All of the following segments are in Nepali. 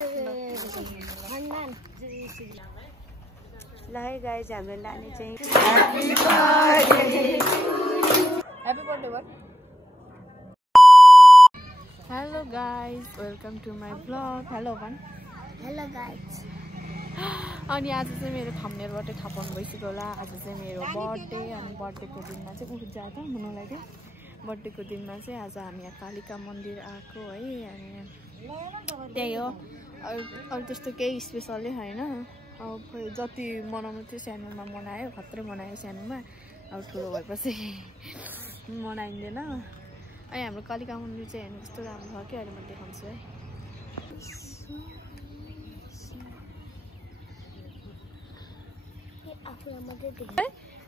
ल है गाइज हाम्रो नानी चाहिँ Happy birthday, what? Hello guys, welcome to my vlog. Hello one. Hello guys अनि आज चाहिँ मेरो थम्बनेलबाट थाहा पाउनु भइसक्यो होला आज चाहिँ मेरो बर्थडे अनि बर्थडेको दिनमा चाहिँ उठ जा त हुनुलाई चाहिँ बर्थडेको दिनमा चाहिँ आज हामी यहाँ कालिका मन्दिर आएको है अनि त्यही हो अरू त्यस्तो केही स्पेसलै होइन अब जति मनाउनु थियो सानोमा मनायो खत्रै मनायो सानोमा अब ठुलो भएपछि मनाइँदैन अनि हाम्रो कालिका मन्दिर चाहिँ हेर्नु कस्तो राम्रो छ कि अहिले म देखाउँछु है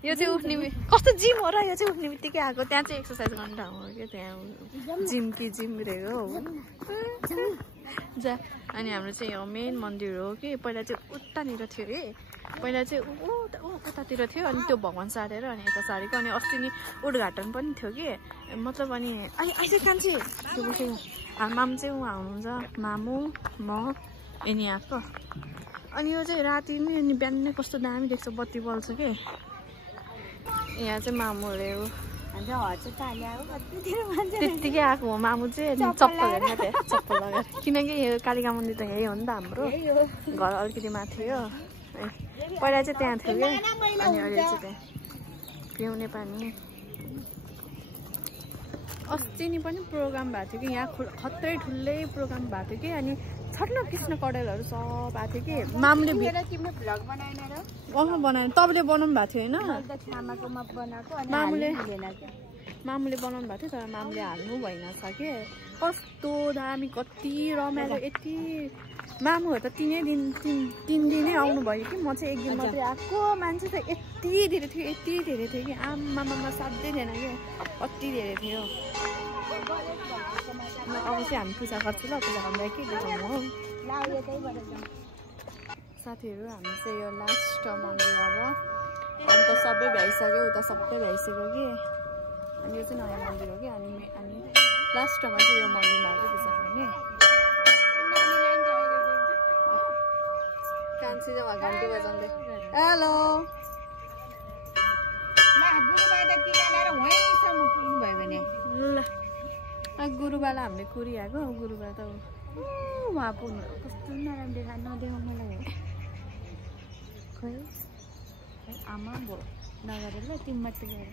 यो चाहिँ उठ्ने कस्तो जिम हो र यो चाहिँ उठ्ने बित्तिकै आएको त्यहाँ चाहिँ एक्सर्साइज गर्ने ठाउँ हो क्या त्यहाँ जिम कि जिम रहेको हो जा अनि हाम्रो चाहिँ यो मेन मन्दिर हो कि पहिला चाहिँ उतानिर थियो अरे पहिला चाहिँ उतातिर थियो अनि त्यो भगवान् सारेर अनि यता सारेको अनि अस्ति नि उद्घाटन पनि थियो कि मतलब अनि अहिले कान्छे हाम्रो मामु चाहिँ उहाँ हुनुहुन्छ मामु म यिनी आएको अनि यो चाहिँ राति नै अनि बिहान कस्तो दामी देख्छ बत्ती बल्छ कि यहाँ चाहिँ मामुले त्यत्तिकै आएको हो मामु चाहिँ चप्पल हेर्न त्यहाँ चप्पल लगाएर किनकि यो कालिका मन्दिर त यही हो नि त हाम्रो घर अलिकति माथि हो पहिला चाहिँ त्यहाँ थियो कि अनि अहिले चाहिँ त्यहाँ पिउने पानी अस्ति नि पनि प्रोग्राम भएको थियो कि यहाँ खत्रै ठुलै प्रोग्राम भएको थियो कि अनि छट्न कृष्ण कडेलहरू सब आएको थियो कि मामुले बनाएन तपाईँले बनाउनु भएको थियो होइन मामुले बनाउनु भएको थियो तर मामुले हाल्नु भएन छ कि कस्तो दामी कति रमाइलो यति मामुहरू त तिन दिनै आउनु भयो कि म चाहिँ एक दिन मात्रै आएको मान्छे त यति धेरै थियो कि आमामा साध्यै थिएन कि कति धेरै थियो अब चाहिँ हामी पूजा गर्छौँ ल पूजा गर्दा के देखाउनु हो साथीहरू हामी चाहिँ यो लास्ट मन्दिर अब अन्त सबै भ्याइसक्यो उता सबै भ्याइसक्यो कि अनि यो चाहिँ नयाँ मन्दिर हो कि अनि लास्टमा चाहिँ यो मन्दिरमा आएको पूजा गर्ने कान्छी चाहिँ घन्टी बजाउँदै हेलो ल गुरुबालाई हामीले कुरिआएको गुरुबा त उहाँ पुग्नु कस्तो नराम्रो नदेखाउनु मलाई खोइ आमा भो नगरेर ल तिमी मात्रै गएर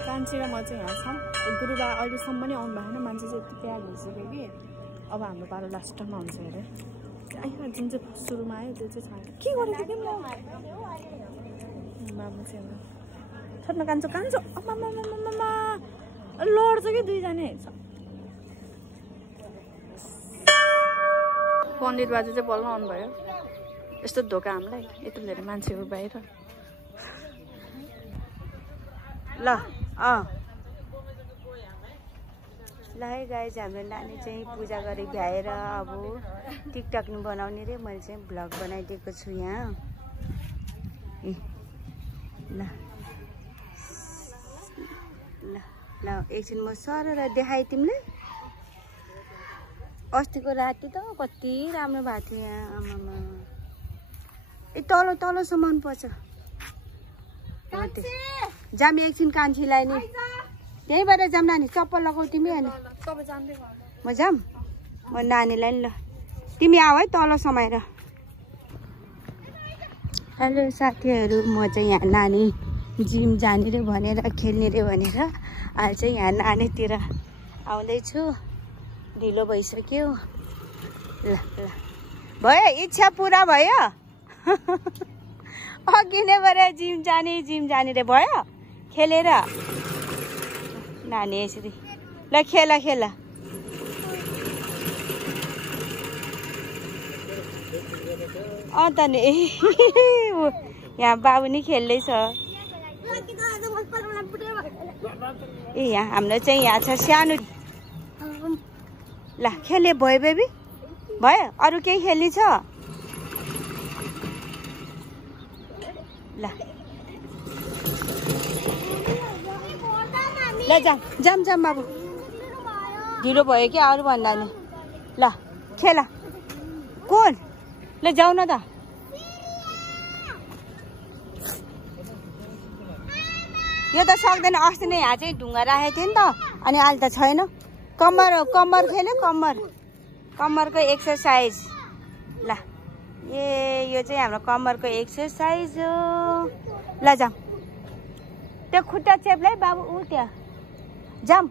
कान्छी र म चाहिँ यहाँ छौँ गुरुबा अहिलेसम्म नै आउनु भएन मान्छे चाहिँ यति प्याज भइसक्यो कि अब हाम्रो पालो लास्टमा हुन्छ अरे जुन चाहिँ सुरुमा आयो त्यो चाहिँ छ के गरेको थिएँ मामु चाहिँ छट्न कान्छो लड्छ कि दुईजना पण्डित बाजे चाहिँ बल्ल आउनुभयो यस्तो धोका हामीलाई यति धेरै मान्छेहरू बाहिर ल ल है गाइज हाम्रो नानी चाहिँ पूजा गरी भ्याएर अब टिकटक बनाउने रे मैले चाहिँ भ्लग बनाइदिएको छु यहाँ ल ल ल एकछिन म सरर देखाएँ तिमीले अस्तिको राति त कति राम्रो भएको थियो यहाँ आमामा ए तलसम्म पर्छ जामी एकछिन कान्छीलाई नि त्यहीँबाट जाम नानी चप्पल लगाऊ तिमी अनि म जाम म नानीलाई नि ल तिमी आऊ है तल समाएर हेलो साथीहरू म चाहिँ यहाँ नानी जिम जाने रे भनेर खेल्ने रे भनेर अहिले चाहिँ यहाँ नानीतिर आउँदैछु ढिलो भइसक्यो ल ल भयो इच्छा पुरा भयो अघि नै गएर जिम जाने रे भयो खेलेर नानी यसरी ल खेल त नि यहाँ बाबु नि खेल्दैछ ए यहाँ हाम्रो चाहिँ यहाँ छ सानो ल खेले भयो बेबी भयो अरू केही खेल्ने छ ल ल जाम जाम बाबु ढिलो भयो कि अरू भन्दा नि ल खेला कोन ल जाऊ न त यो त सक्दैन अस्ति नै यहाँ चाहिँ ढुङ्गा राखेको थियो नि त अनि अहिले त छैन कम्मर खेल्यो कम्मरको एक्सर्साइज ल यो चाहिँ हाम्रो कम्मरको एक्सर्साइज हो ल जाम त्यो खुट्टा चेप्लै बाबु ऊ त्यहाँ जाम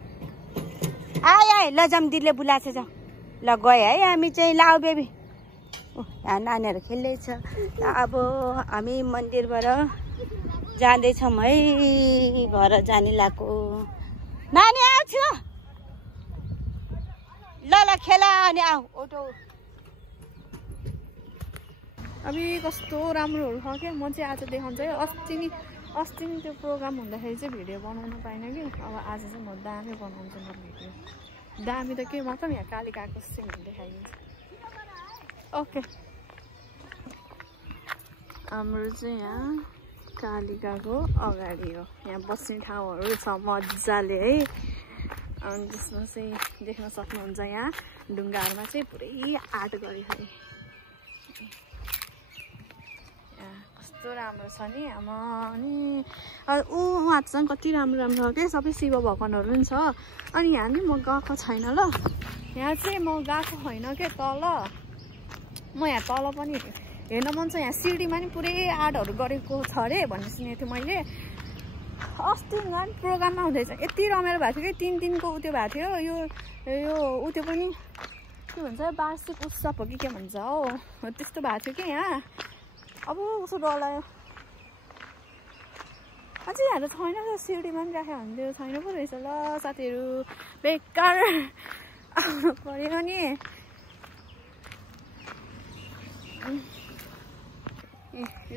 आए ल जाम दिदीले बुलाएको छ जाम ल गयो है हामी चाहिँ लाऊ बेबी यहाँ नानीहरू खेल्दैछ अब हामी मन्दिरबाट जाँदैछौँ है घर जाने लाको नानी आउँछु ल खेला अनि आऊ ओटो अबि कस्तो राम्रोहरू छ क्या म चाहिँ आज देखाउँछु है अस्ति नि त्यो प्रोग्राम हुँदाखेरि चाहिँ भिडियो बनाउन पाइनँ कि अब आज चाहिँ म दामी बनाउँछु म भिडियो दामी त के मतलब यहाँ कालिकाको सिन देखाइदिन्छु ओके हाम्रो चाहिँ यहाँ कालिकाको अगाडि हो यहाँ बस्ने ठाउँहरू छ मजाले है अनि त्यसमा चाहिँ देख्न सक्नुहुन्छ यहाँ ढुङ्गाहरूमा चाहिँ पुरै आर्ट गरेको है कस्तो राम्रो छ नि आमा अनि उहाँ चाहिँ कति राम्रो छ क्या सबै शिव भगवानहरू पनि छ अनि यहाँ नि म गएको छैन ल यहाँ चाहिँ म गएको होइन क्या तल म यहाँ तल पनि हेर्न मन छ यहाँ सिडीमा नि पुरै आर्टहरू गरेको छ अरे भन्ने सुनेको थिएँ मैले अस्ति झन् प्रोग्राममा हुँदैछ यति रमाइलो भएको थियो कि 3 दिनको उत्यो भएको थियो यो उत्यो पनि के भन्छ वार्षिक उत्सव हो कि के भन्छ हो त्यस्तो भएको थियो कि यहाँ अब उसो डलायो अझै यहाँ त छैन त सिडीमा पनि राखेको हुन्थ्यो छैन पो रहेछ ल साथीहरू बेकार आउनु पऱ्यो नि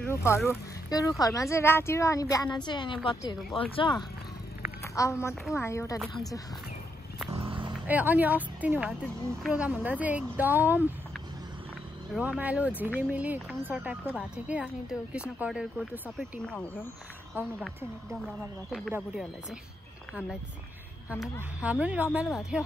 रुखहरू यो रुखहरूमा चाहिँ राति र अनि बिहान चाहिँ अनि बत्तीहरू बल्छ अब म उहाँ एउटा देखाउँछु अनि अस्ति नै उहाँ त्यो प्रोग्राम हुँदा चाहिँ एकदम रमाइलो झिलिमिली कन्सर्ट टाइपको भएको थियो कि अनि त्यो कृष्ण कडेलको त्यो सबै टिमहरू आउनु भएको थियो नि एकदम रमाइलो भएको थियो बुढाबुढीहरूलाई चाहिँ हाम्रो नि रमाइलो भएको थियो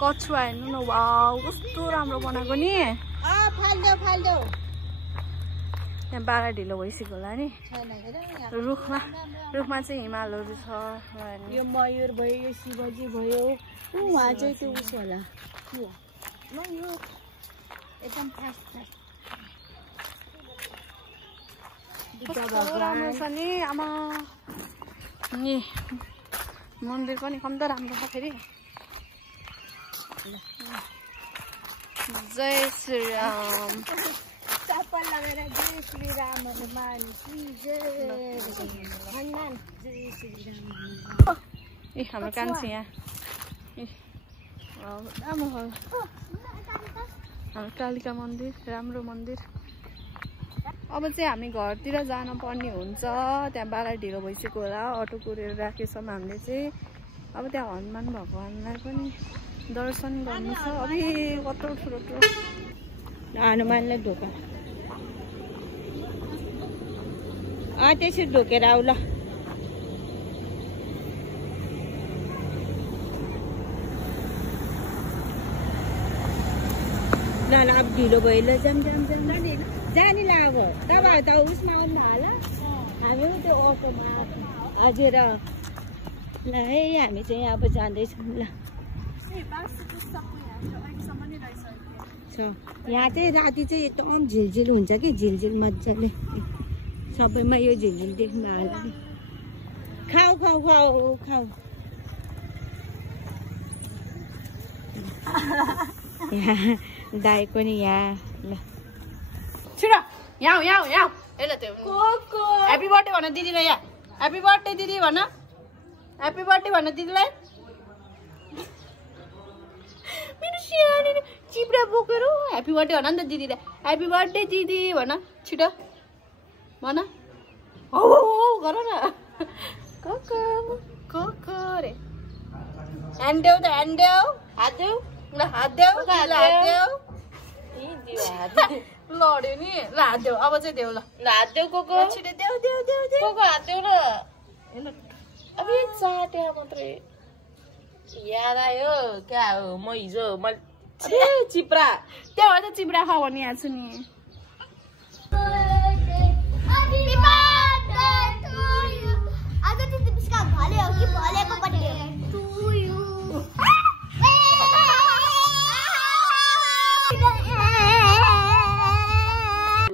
कछुवा हेर्नु न वाउ कस्तो राम्रो बनाएको नि यहाँ बाह्र ढिलो भइसक्यो होला नि रुखमा चाहिँ हिमालहरू छ यो मयूर भयो यो शिवजी भयो उहाँ चाहिँ त्यो उसो होला एकदम राम्रो छ नि आमा नि मन्दिर पनि कम्ता राम्रो छ फेरि जय श्रीराम चप्पल लगाएर जय श्रीराम ए हाम्रो कान्छी यहाँ राम्रो हाम्रो कालिका मन्दिर राम्रो मन्दिर अब चाहिँ हामी घरतिर जान पर्ने हुन्छ त्यहाँ बाह्र ढिलो भइसक्यो होला अटो कुरेर राखेछौँ हामीले चाहिँ अब त्यहाँ हनुमान भगवान्लाई पनि दर्शन गर्नु छ अब कत्रो ठुलो हनुमानलाई ढोका त्यसरी ढोकेर आऊ ल अब ढिलो भयो ल जाम जाने अब तपाईँ त उसमा आउनु होला हामी त्यो अटोमा हजुर ल है हामी चाहिँ अब जाँदैछौँ ल यहाँ चाहिँ राति चाहिँ एकदम झिलझिल हुन्छ कि झिलझिल मजाले सबैमा यो झिलझिल देख्नु होला नि खाऊ यहाँ दाइ पनि यहाँ ल छिटो यहाँ हेर त्यो ह्याप्पी बर्थडे भन दिदीलाई यहाँ ह्याप्पी बर्थडे दिदी भन ह्याप्पी बर्थडे भन दिदीलाई मेरो चिप्रा बोकेर ह्याप्पी बर्थडे भन नि त दिदीलाई ह्याप्पी बर्थडे दिदी भन छिटो भन हौ गर न रे ह्यान्ड देऊ त ह्यान्ड देऊ हात देऊ ल हात देऊ लड्यो नि ल हात देऊ अब चाहिँ देऊ ल हात देऊ कोको छिटो देऊ देऊ देऊ कोको हात देऊ ल अब चाट्या मात्रै याद आयो क्या हो म हिजो चिप्रा त्यहाँ भएर चिप्रा खाऊ भने यहाँ छु नि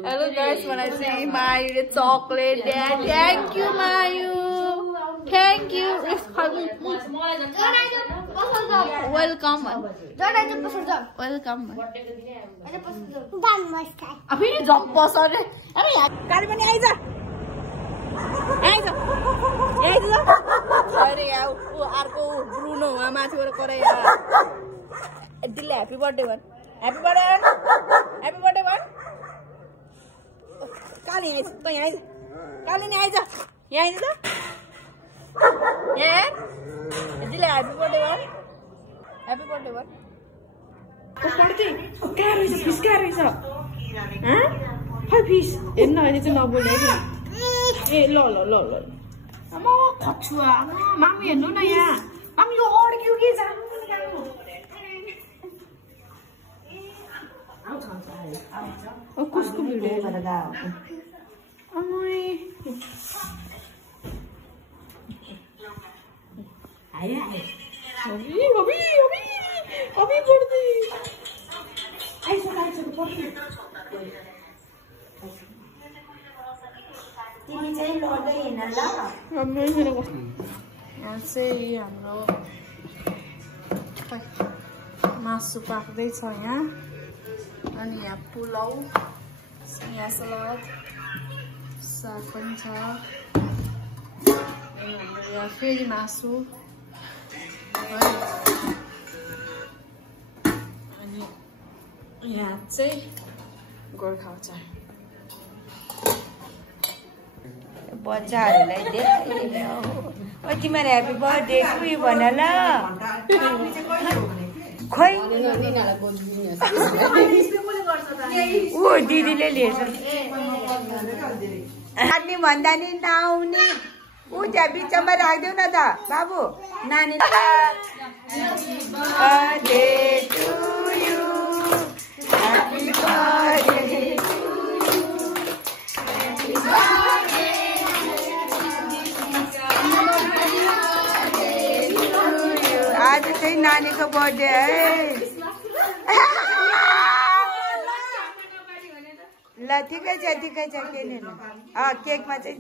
Hello guys, when I say Mayu chocolate, thank you Mayu, thank you. Welcome. Welcome. अभी नहीं जॉब पास और अरे यार गाड़ी में नहीं आई जा अरे यार वो आर को ब्रूनो हमारे से वो करे यार दिल्ली हैप्पी बर्थडे वन काली नहीं तो यहाँ काली नहीं आई जा यहाँ जा यार दिल्ली हैप्पी बर्थडे वन पढ्दै क्या रहेछ फिस क्या रहेछ खै फिस हेर्न अहिले चाहिँ नबोल्ने ए ल म खच्छुवा मामी हेर्नु न यहाँ मामी यो अड्क्यो के जानु कसको भिडियो अभी पढ्दै तिमी चाहिँ लड्दै हिँड ल यहाँ चाहिँ हाम्रो मासु पाक्दैछ यहाँ अनि यहाँ पुलाउ यहाँ सलाद साग पनि छ यहाँ फेरि मासु अनि यहाँ चाहिँ गोर्खा अचार बच्चाहरूलाई देखाइदिने हो तिमीहरू ह्याप्पी बर्थडे टु यु भन ल खोइ ऊ दिदीले लिएछ नानी भन्दा नि नआउने ऊ त्यहाँ बिचमा राखिदेऊ न त बाबु नानी birthday to you happy birthday आज चाहिँ नानीको बर्थडे है ल ठिकै छ के नि केकमा चाहिँ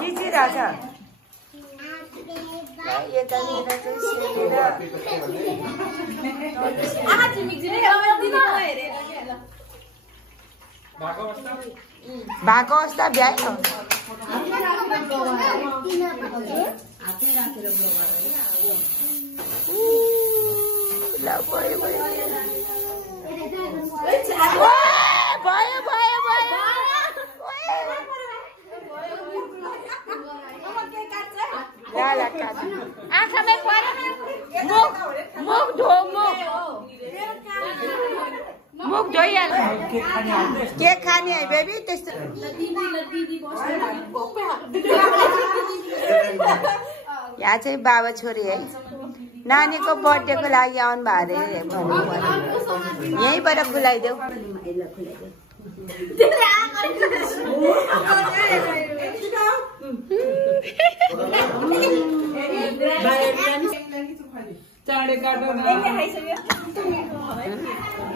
खिचिरहेछ यतानिर चाहिँ भएको अवस्था भ्यायो ल भयो आँखामै परेन मुख धो मुख धोइहाल के खाने है बेबी त्यस्तो यहाँ चाहिँ बाबा छोरी है नानीको बर्थडेको लागि आउनु भयो अरे भन्नु यहीँबाट खुलाइदेऊ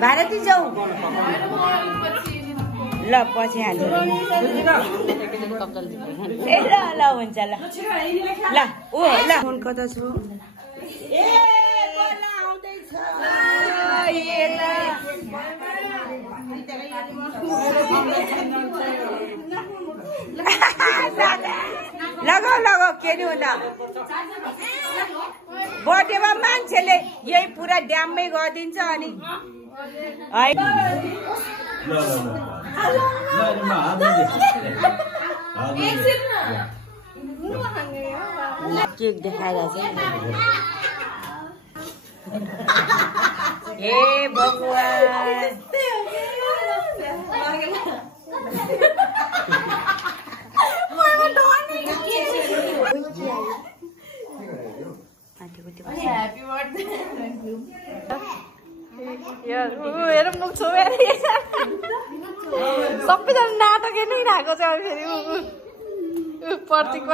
भारती जाऊ ल पछि हाल्छु ए ल हुन्छ ल ऊ ल फोन कता छु लगाऊ के नि हुँदा बर्थडेमा मान्छेले यही पुरा ड्याममै गरिदिन्छ अनि केक देखाइरहेछ ए भगवान हेर मुख छोएर सबैजना नाटक नै राखेको छ फेरि प्रतीक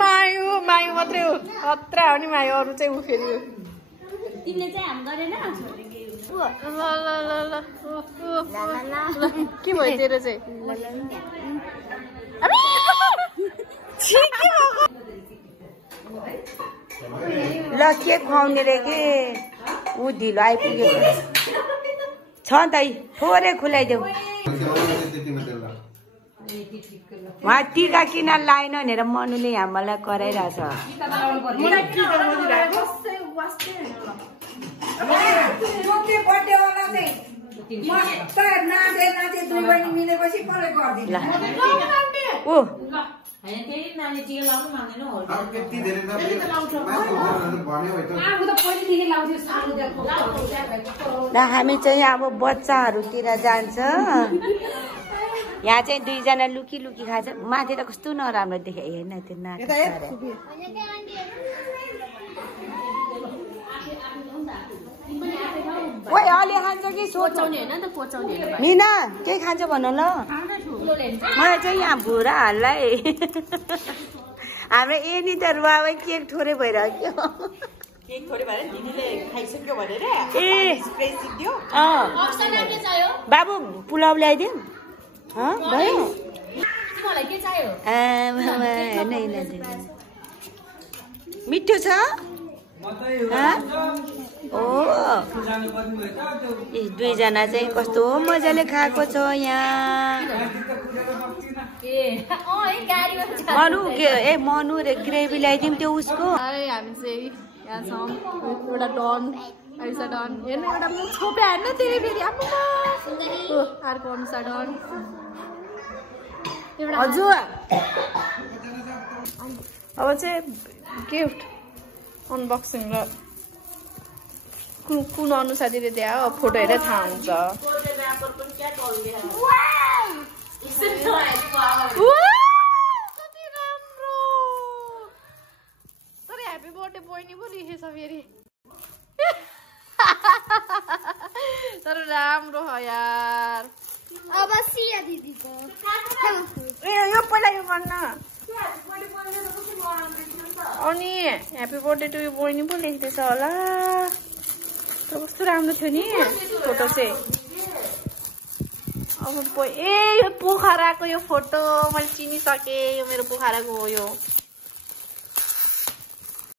मायु मायु मात्रै हो खतरा हो नि मायु अरू चाहिँ ऊ फेरि तिमीले चाहिँ हाम गरेन ल के भयो तेरो चाहिँ ल केक खुवाउने रे के ऊ ढिलो आइपुग्यो छ त थोरै खुलाइदेऊ उहाँ टिका किन लाएन भनेर मनुले यहाँ मलाई कराइरहेछ ल हामी चाहिँ अब बच्चाहरूतिर जान्छ यहाँ चाहिँ दुईजना लुकी लुकी खान्छ माथि त कस्तो नराम्रो देखे हेर्न त्यो नाटक ओइ अलि खान्छ कि सोचाउने हैन त कोचाउने हैन मिना के खान्छ भन ल मलाई चाहिँ यहाँ बुढाहरुलाई हाम्रो एनी त रुवामै केक थोरै भइराख्यो केक थोरै भएर दिदीले खाइसक्यो भनेर ए स्प्रेस दियो अक्सना के चाहियो बाबु पुलाउ ल्याइदिम ह भयो तिमीलाई के चाहियो नै मिठो छ ओ दुईजना चाहिँ कस्तो मजाले खाएको छ यहाँ मनु के ए मनु रे ग्रेभी ल्याइदिउँ त्यो उसको हामी चाहिँ यहाँ छौँ एउटा डन आइसा डन हेर्नु एउटा मुख छोपे हेर्न तेरि फेरि अर्को अनुसार डन हजुर अब चाहिँ गिफ्ट अनबक्सिङ र कुन अनुसारले त्यहाँ फोटो हेरेर थाहा हुन्छ कति राम्रो तर ह्याप्पी बर्थडे बहिनी पो लेखेछ फेरि तर राम्रो हो यार अब सिया दिदीको ए यो पहिला यो गर्न अनि ह्याप्पी बर्थडे टु यो बहिनी पो लेख्दैछ होला कस्तो राम्रो थियो नि फोटो चाहिँ अब ए यो पोखराको यो फोटो मैले चिनिसकेँ यो मेरो पोखराको हो यो